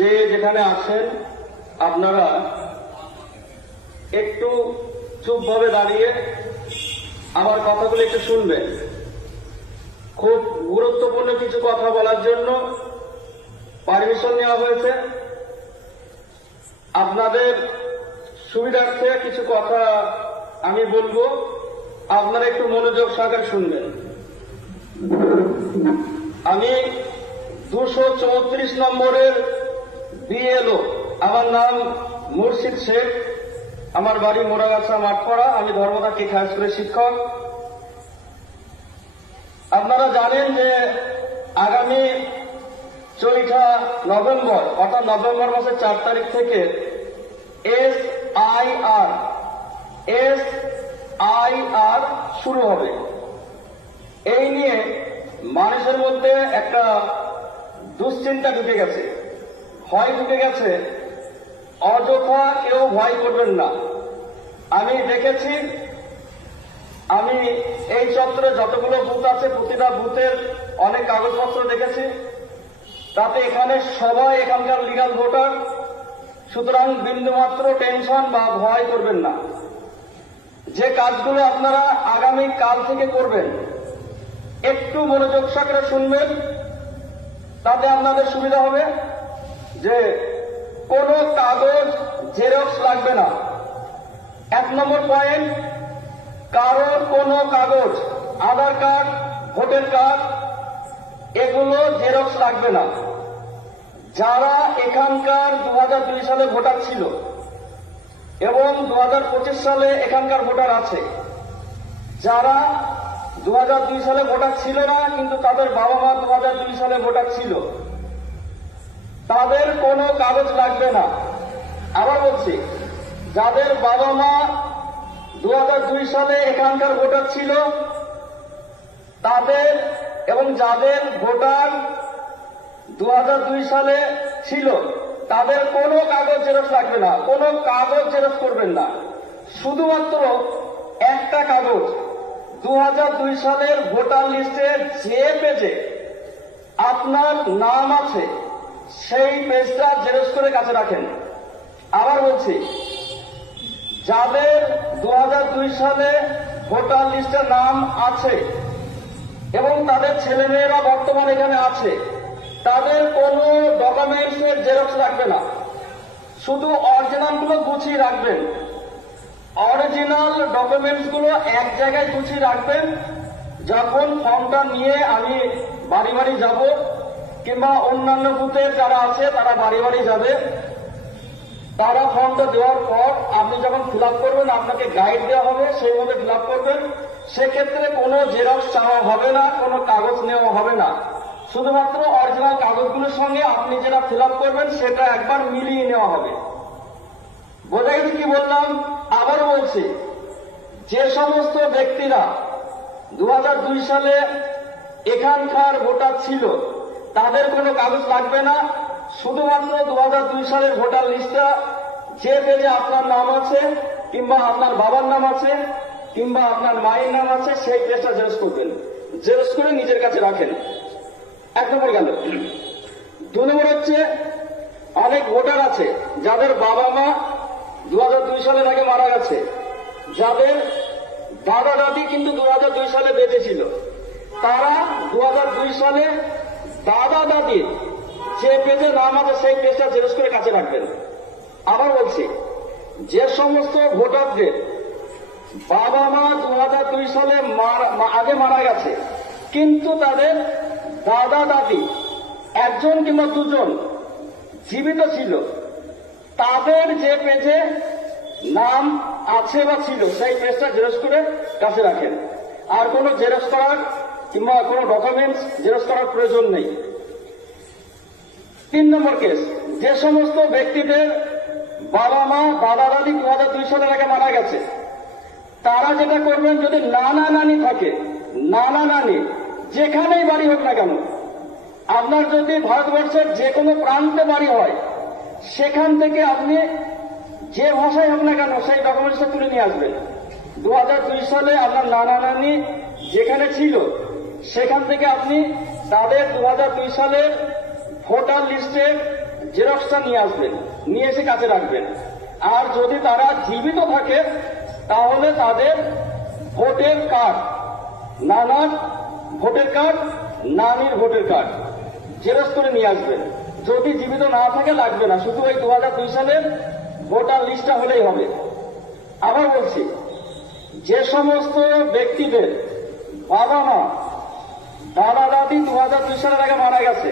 যে যেখানে আছেন আপনারা একটু চুপভাবে দাঁড়িয়ে আমার কথাগুলো একটু শুনবেন। খুব গুরুত্বপূর্ণ কিছু কথা বলার জন্য পারমিশন নেওয়া হয়েছে। আপনাদের সুবিধার্থে কিছু কথা আমি বলবো, আপনারা একটু মনোযোগ সহকারে শুনবেন। আমি 234 নম্বরের বিএলও, আমার নাম মুর্শিদ শেখ, আমার বাড়ি মোড়াগাছা মাঠপাড়া, আমি ধর্মদা কেক হাই স্কুলের শিক্ষক। আপনারা জানেন যে আগামী 4 নভেম্বর অর্থাৎ নভেম্বর মাসের 4 তারিখ থেকে SIR শুরু হবে। এই নিয়ে মানুষের মধ্যে একটা দুশ্চিন্তা ঢুকে গেছে, ভয় ঢুকে গেছে। অযথা কেউ ভয় করবেন না। আমি দেখেছি, আমি এই চত্বরে যতগুলো বুথ আছে প্রতিটা বুথের অনেক কাগজপত্র দেখেছি, তাতে এখানে সবাই এখানকার লিগাল ভোটার। সুতরাং বিন্দুমাত্র টেনশন বা ভয় করবেন না। যে কাজগুলো আপনারা আগামী কাল থেকে করবেন একটু মনোযোগ সহকারে শুনবেন, তাতে আপনাদের সুবিধা হবে। যে কোনো কাগজ জেরক্স লাগবে না। 1 নম্বর পয়েন্ট, কারোর কোনো কাগজ, আধার কার্ড, ভোটার কার্ড, এগুলো জেরক্স লাগবে না। যারা এখানকার 2002 সালে ভোটার ছিল এবং 2025 সালে এখানকার ভোটার আছে, যারা 2002 সালে ভোটার ছিল না কিন্তু তাদের বাবা মা 2002 সালে ভোটার ছিল, তাদের কোনো কাগজ লাগবে না। আবার বলছি, যাদের বাবা মা 2002 সালে এখানকার ভোটার ছিল তাদের, এবং যাদের ভোটার 2002 সালে ছিল তাদের কোনো কাগজ জেরক্স লাগবে না। কোনো কাগজ জেরক্স করবেন না। শুধুমাত্র একটা কাগজ, 2002 সালের ভোটার লিস্টের যে পেজে আপনার নাম আছে সেই পেজটা জেরক্স করে কাছে রাখেন। আবার বলছি, যাদের 2002 সালে ভোটার লিস্টে নাম আছে এবং তাদের ছেলেমেয়েরা বর্তমানে এখানে আছে, তাদের কোনো ডকুমেন্টসের জেরক্স লাগবে না। শুধু অরিজিনালগুলো গুছিয়ে রাখবেন। অরিজিনাল ডকুমেন্টসগুলো এক জায়গায় গুছিয়ে রাখবেন। যখন ফর্মটা নিয়ে আমি বাড়ি বাড়ি যাব কিংবা অন্যান্য বুথের যারা আছে তারা বাড়ি বাড়ি যাবে, তারা ফর্মটা দেওয়ার পর আপনি যখন ফিল আপ করবেন আপনাকে গাইড দেওয়া হবে, সেইভাবে ফিল আপ করবেন। সেক্ষেত্রে কোনো জেরক্স চাওয়া হবে না, কোনো কাগজ নেওয়া হবে না। শুধুমাত্র অরিজিনাল কাগজগুলোর সঙ্গে আপনি যেটা ফিল আপ করবেন সেটা একবার মিলিয়ে নেওয়া হবে। বোঝা গেছে কি বললাম? আবার বলছি, যে সমস্ত ব্যক্তিরা 2002 সালে এখানকার ভোটার ছিল তাদের কোনো কাগজ লাগবে না। শুধুমাত্র 2002 সালের ভোটার লিস্টটা যে পেজে আপনার নাম আছে কিংবা আপনার বাবার নাম আছে কিংবা আপনার মায়ের নাম আছে সেই পেজটা জেরক্স করবেন। জেরক্স করে নিজের কাছে রাখেন। 1 নম্বর গেল। 2 নম্বর হচ্ছে, অনেক ভোটার আছে যাদের বাবা মা 2002 সালের আগে মারা গেছে, যাদের দাদা দাদি কিন্তু 2002 সালে বেঁচে ছিল, তারা 2002 সালে দাদা দাদির যে পেজে নাম আছে সেই পেজটা জেরক্স করে কাছে রাখবেন। আবার বলছি, যে সমস্ত ভোটারদের বাবা মা 2002 সালে আগে মারা গেছে কিন্তু তাদের দাদা দাদি 1জন কিংবা 2জন জীবিত ছিল, তাদের যে পেজে নাম আছে বা ছিল সেই পেজটা জেরক্স করে কাছে রাখেন। আর কোনো জেরক্স করার কিংবা কোনো ডকুমেন্টস জেরক্স করার প্রয়োজন নেই। 3 নম্বর কেস, যে সমস্ত ব্যক্তিদের বাবা মা দাদা দাদি 2002 সালের আগে মারা গেছে, তারা যেটা করবেন, যদি নানা নানি থাকে, নানা নানি যেখানেই বাড়ি হোক না কেন, আপনার যদি ভারতবর্ষের যে কোনো প্রান্তে বাড়ি হয়, সেখান থেকে আপনি যে ভাষায় হোক না কেন সেই ডকুমেন্টসটা তুলে নিয়ে আসবেন। 2002 সালে আপনার নানা নানি যেখানে ছিল সেখান থেকে আপনি তাদের 2002 সালের ভোটার লিস্টের জেরক্সটা নিয়ে আসবেন, নিয়ে এসে কাছে রাখবেন। আর যদি তারা জীবিত থাকে তাহলে তাদের ভোটের কার্ড, নানার ভোটের কার্ড, নানির ভোটের কার্ড জেরক্স করে নিয়ে আসবেন। যদি জীবিত না থাকে লাগবে না, শুধু ওই 2002 সালের ভোটার লিস্টটা হলেই হবে। আবার বলছি, যে সমস্ত ব্যক্তিদের বাবা মা দাদা দাদি 2002 সালের আগে মারা গেছে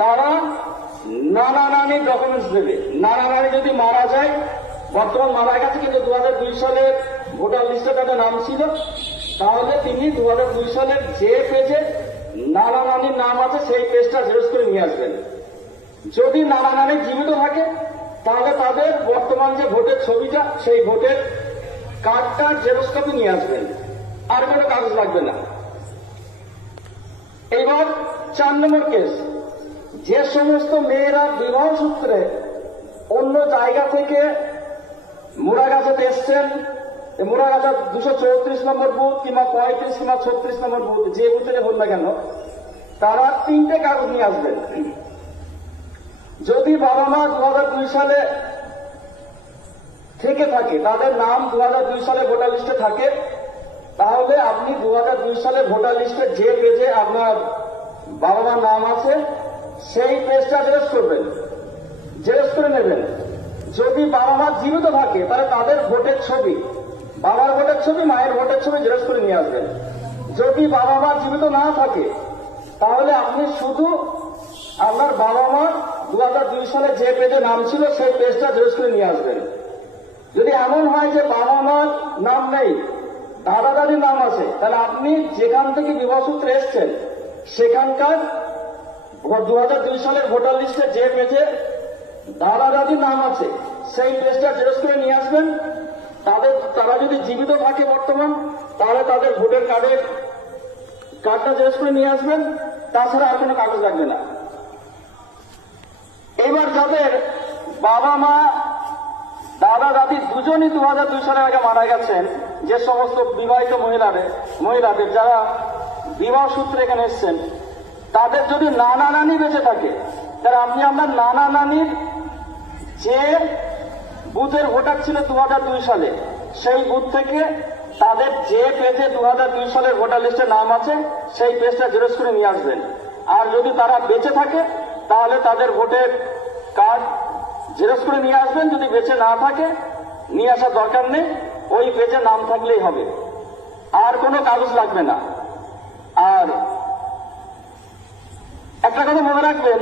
তারা নানা নানির ডকুমেন্টস দেবে। নানা নানি যদি মারা যায়, বর্তমান মারা গেছে কিন্তু 2002 সালের ভোটার লিস্টে তাদের নাম ছিল, তাহলে তিনি 2002 সালের যে পেজে নানা নানির নাম আছে সেই পেজটা জেরক্স করে নিয়ে আসবেন। যদি নানা নানি জীবিত থাকে তাহলে তাদের বর্তমান যে ভোটের ছবিটা সেই ভোটের কার্ডটা জেরক্স কপি নিয়ে আসবেন, আর কোনো কাগজ লাগবে না। এবার 4 নম্বর কেস, যে সমস্ত মেয়েরা বিবাহ সূত্রে অন্য জায়গা থেকে মুড়াগাছাতে এসছেন, মুড়াগাছা 234 নম্বর বুথ কিংবা 35 কিংবা 36 নম্বর বুথ, যে বুথে হোক না কেন, তারা 3টে কাগজ নিয়ে আসবেন। যদি বাবা মা 2002 সালে থেকে থাকে, তাদের নাম 2002 সালে ভোটার লিস্টে থাকে, তাহলে আপনি 2002 সালে ভোটার লিস্টে যে পেজে আপনার বাবা মার নাম আছে সেই পেজটা জেরক্স করবেন, জেরক্স করে নেবেন। যদি বাবা মা জীবিত থাকে তাহলে তাদের ভোটের ছবি, বাবার ভোটের ছবি, মায়ের ভোটের ছবি জেরক্স করে নিয়ে আসবেন। যদি বাবা মা জীবিত না থাকে তাহলে আপনি শুধু আপনার বাবা মা 2002 সালে যে পেজে নাম ছিল সেই পেজটা জেরক্স করে নিয়ে আসবেন। যদি এমন হয় যে বাবা মার নাম নেই, দাদা দাদির নাম আছে, তাহলে আপনি যেখান থেকে বিবাহ সূত্রে এসছেন সেখানকার 2002 সালের ভোটার লিস্টে যে পেজে দাদা দাদির নাম আছে সেই পেজটা জেরক্স করে নিয়ে আসবেন। তারা যদি জীবিত থাকে বর্তমান, তাহলে তাদের ভোটার কার্ডটা জেরক্স করে নিয়ে আসবেন, তাছাড়া আর কোনো কাগজ লাগবে না। এবার যাদের বাবা মা দাদা দাদি দুজনই 2002 সালের আগে মারা গেছেন, যে সমস্ত বিবাহিত মহিলাদের যারা বিবাহ সূত্রে এখানে এসছেন, তাদের যদি নানা নানি বেঁচে থাকে তাহলে আপনি আপনার নানা নানির যে বুথের ভোটার ছিল 2002 সালে সেই বুথ থেকে তাদের যে পেজে 2002 সালের ভোটার লিস্টে নাম আছে সেই পেজটা জেরক্স করে নিয়ে আসবেন। আর যদি তারা বেঁচে থাকে তাহলে তাদের ভোটের কার্ড জেরক্স করে নিয়ে আসবেন। যদি বেঁচে না থাকে নিয়ে আসার দরকার নেই, ওই পেজে নাম থাকলেই হবে, আর কোনো কাগজ লাগবে না। আর একটা কথা মনে রাখবেন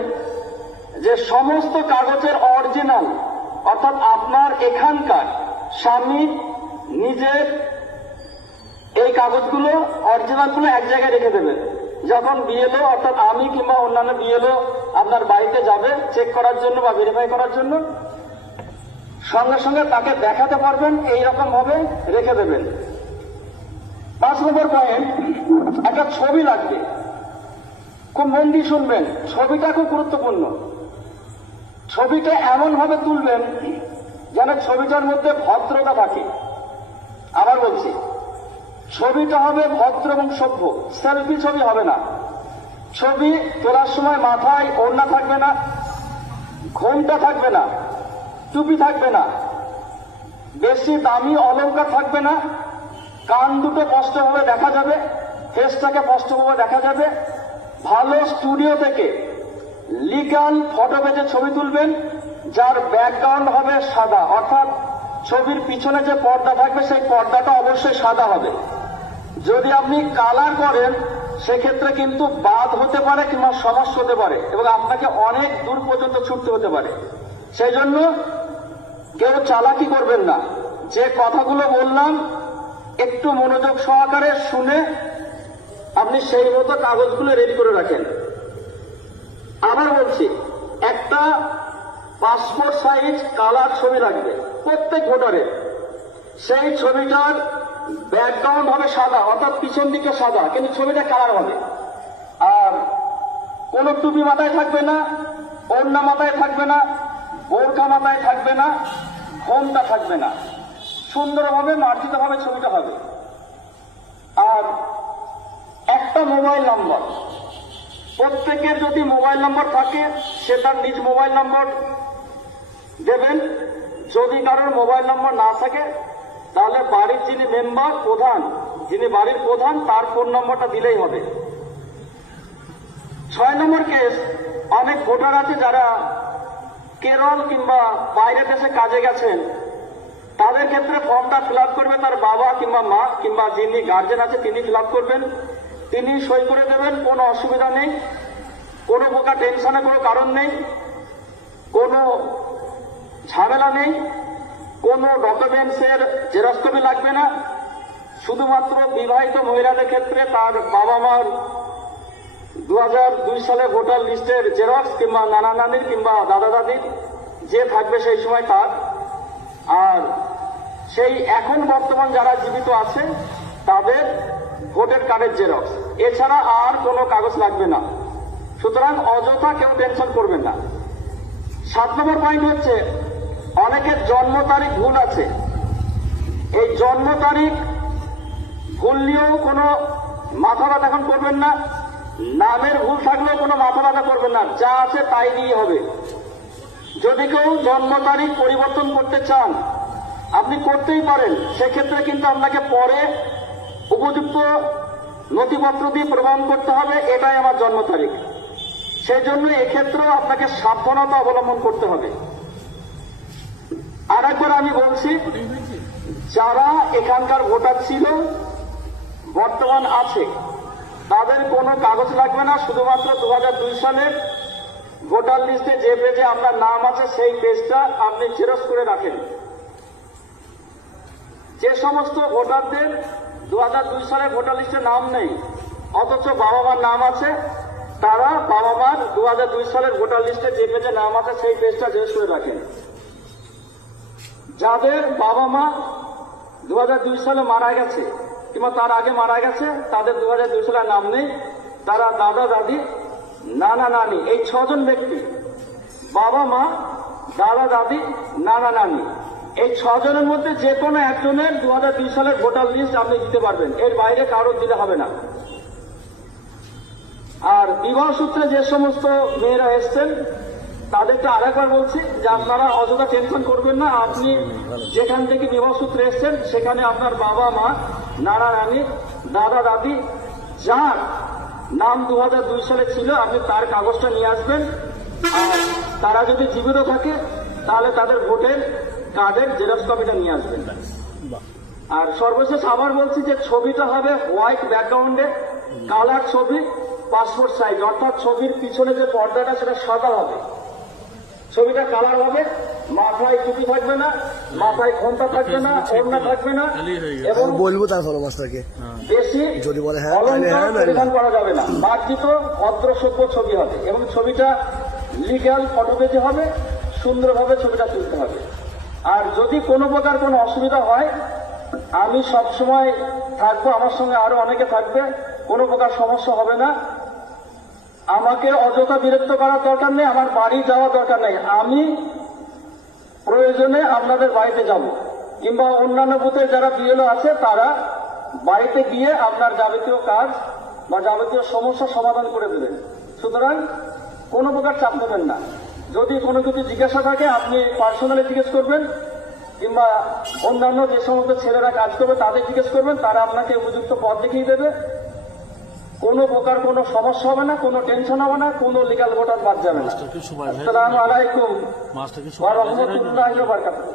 যে সমস্ত কাগজের অরিজিনাল, অর্থাৎ আপনার এখানকার স্বামী নিজের এই কাগজগুলো অরিজিনালগুলো এক জায়গায় রেখে দেবেন। যখন বিএলও অর্থাৎ আমি কিংবা অন্যান্য বিএলও আপনার বাড়িতে যাবে চেক করার জন্য বা ভেরিফাই করার জন্য, সঙ্গে সঙ্গে তাকে দেখাতে পারবেন, এইরকম ভাবে রেখে দেবেন। 5 নম্বর পয়েন্ট, একটা ছবি লাগবে। খুব মন দিয়ে শুনবেন, ছবিটা খুব গুরুত্বপূর্ণ। ছবিটা এমন ভাবে তুলবেন যেন ছবিটার মধ্যে ভদ্রতা থাকে। আবার বলছি, ছবিটা হবে ভদ্র এবং সভ্য, সেলফি ছবি হবে না। ছবি তোলার সময় মাথায় ওড়না থাকবে না, ঘোমটা থাকবে না, টুপি থাকবে না, বেশি দামি অলংকার থাকবে না, কান দুটো স্পষ্টভাবে দেখা যাবে, ফেসটাকে স্পষ্টভাবে দেখা যাবে। ভালো স্টুডিও থেকে লিগাল ফটো পেজে ছবি তুলবেন, যার ব্যাকগ্রাউন্ড হবে সাদা, অর্থাৎ ছবির পিছনে যে পর্দা থাকবে সেই পর্দাটা অবশ্যই সাদা হবে। যদি আপনি কালার করেন সেক্ষেত্রে কিন্তু বাদ হতে পারে কিংবা সমস্যা হতে পারে এবং আপনাকে অনেক দূর পর্যন্ত ছুটতে হতে পারে। সেই জন্য কেউ চালাকি করবেন না। যে কথাগুলো বললাম একটু মনোযোগ সহকারে শুনে আপনি সেই মতো কাগজগুলো রেডি করে রাখেন। আবার বলছি, একটা পাসপোর্ট সাইজ কালার ছবি লাগবে প্রত্যেক ভোটারের। সেই ছবিটার ব্যাকগ্রাউন্ড হবে সাদা, অর্থাৎ পিছন দিকে সাদা, কিন্তু ছবিটা কালার হবে। আর কোনো টুপি মাথায় থাকবে না, ওড়না মাথায় থাকবে না, বোরকা মাথায় থাকবে না, ঘোমটা থাকবে না। সুন্দরভাবে মার্জিতভাবে ছবিটা হবে। আর একটা মোবাইল নাম্বার, প্রত্যেকের যদি মোবাইল নম্বর থাকে সে তার নিজ মোবাইল নম্বর দেবেন। যদি কারোর মোবাইল নম্বর না থাকে তাহলে বাড়ির যিনি মেম্বার প্রধান, যিনি বাড়ির প্রধান, তার ফোন নম্বরটা দিলেই হবে। 6 নম্বর কেস, অনেক ভোটার আছে যারা কেরল কিংবা বাইরে দেশে কাজে গেছেন, তাদের ক্ষেত্রে ফর্মটা ফিল আপ করবে তার বাবা কিংবা মা কিংবা যিনি গার্জেন আছে তিনি ফিল আপ করবেন, তিনি সই করে দেবেন। কোনো অসুবিধা নেই, কোনো প্রকার টেনশনের কোনো কারণ নেই, কোনো ঝামেলা নেই, কোনো ডকুমেন্টসের জেরক্স কপি লাগবে না। শুধুমাত্র বিবাহিত মহিলাদের ক্ষেত্রে তার বাবা মার 2002 সালে ভোটার লিস্টের জেরক্স কিংবা নানা নানির কিংবা দাদা দাদির যে থাকবে সেই সময় তার, আর সেই এখন বর্তমান যারা জীবিত আছে তাদের ভোটার কার্ডের জেরক্স, এছাড়া আর কোনো কাগজ লাগবে না। সুতরাং অযথা কেউ টেনশন করবেন না। 7 নম্বর পয়েন্ট হচ্ছে, অনেকের জন্ম তারিখ ভুল আছে। এই জন্ম তারিখ ভুল নিয়েও কোনো মাথা ব্যথা এখন করবেন না, নামের ভুল থাকলেও কোনো মাথা ব্যথা করবেন না, যা আছে তাই দিয়ে হবে। যদি কেউ জন্ম তারিখ পরিবর্তন করতে চান আপনি করতেই পারেন, সেক্ষেত্রে কিন্তু আপনাকে পরে উপযুক্ত নথিপত্র দিয়ে প্রমাণ করতে হবে এটাই আমার জন্ম তারিখ। সেই জন্য এক্ষেত্রেও আপনাকে সাবধানতা অবলম্বন করতে হবে। আর একবার আমি বলছি, যারা এখানকার ভোটার ছিল বর্তমান আছে তাদের কোনো কাগজ লাগবে না। শুধুমাত্র 2002 সালের ভোটার লিস্টে যে পেজে আপনার নাম আছে সেই পেজটা আপনি জেরক্স করে রাখেন। যে সমস্ত ভোটারদের 2002 সালে ভোটার লিস্টে নাম নেই অথচ বাবা মার নাম আছে, তারা বাবা মার 2002 সালের ভোটার লিস্টে যে পেজে নাম আছে সেই পেজটা জেরক্স করে রাখেন। যাদের বাবা মা 2002 সালে মারা গেছে কিংবা তার আগে মারা গেছে, তাদের 2002 সালে নাম নেই, তারা দাদা দাদি নানা নানি, এই 6 জন ব্যক্তি, বাবা মা দাদা দাদি নানা নানি, এই 6 জনের মধ্যে যে কোনো একজনের 2002 সালের ভোটার লিস্ট আপনি দিতে পারবেন, এর বাইরে কারোর দিতে হবে না। আর বিবাহ সূত্রে যে সমস্ত মেয়েরা এসছেন তাদেরকে আরেকবার বলছি যে আপনারা অযথা টেনশন করবেন না। আপনি যেখান থেকে বিবাহ সূত্রে এসছেন সেখানে আপনার বাবা মা নানা নানি দাদা দাদি যার নাম 2002 সালে ছিল আপনি তার কাগজটা নিয়ে আসবেন। আর তারা যদি জীবিত থাকে তাহলে তাদের ভোটের কার্ডের জেরক্স কপিটা নিয়ে আসবেন। আর সর্বশেষ আবার বলছি যে ছবিটা হবে হোয়াইট ব্যাকগ্রাউন্ডে, কালার ছবি, পাসপোর্ট সাইজ, অর্থাৎ ছবির পিছনে যে পর্দাটা সেটা সাদা হবে, ছবিটা কালার হবে, মাথায় টুপি থাকবে না, মাথায় ঘোমটা থাকবে না, ওড়না থাকবে না, এবং বলবো তার ফলোমাস্টারকে বেশি যদি বলে হ্যাঁ অলংকার পরিধান করা যাবে না, মার্জিত ভদ্র সভ্য ছবি হবে এবং ছবিটা লিগ্যাল ফটোগ্রাফি হবে, সুন্দরভাবে ছবিটা তুলতে হবে। আর যদি কোনো প্রকার কোনো অসুবিধা হয় আমি সবসময় থাকবো, আমার সঙ্গে আরো অনেকে থাকবে, কোনো প্রকার সমস্যা হবে না। আমাকে অযথা বিরক্ত করার দরকার নেই, আমার বাড়ি যাওয়ার দরকার নেই, আমি প্রয়োজনে আপনাদের বাড়িতে যাব কিংবা অন্যান্য বুথে যারা বিএলও আছে তারা বাড়িতে গিয়ে আপনার যাবতীয় কাজ বা যাবতীয় সমস্যা সমাধান করে দেবেন। সুতরাং কোনো প্রকার চাপ নেবেন না। যদি কোনো কিছু জিজ্ঞাসা থাকে আপনি পার্সোনালি জিজ্ঞেস করবেন কিংবা অন্যান্য যে সমস্ত ছেলেরা কাজ করবে তাদের জিজ্ঞেস করবেন, তারা আপনাকে উপযুক্ত পথ দেখিয়ে দেবে। কোনো প্রকার কোনো সমস্যা হবে না, কোনো টেনশন হবে না, কোনো লিগ্যাল ভোটার বাদ যাবে না। আসসালামু আলাইকুম ওয়া রাহমাতুল্লাহি ওয়া বারাকাতুহু।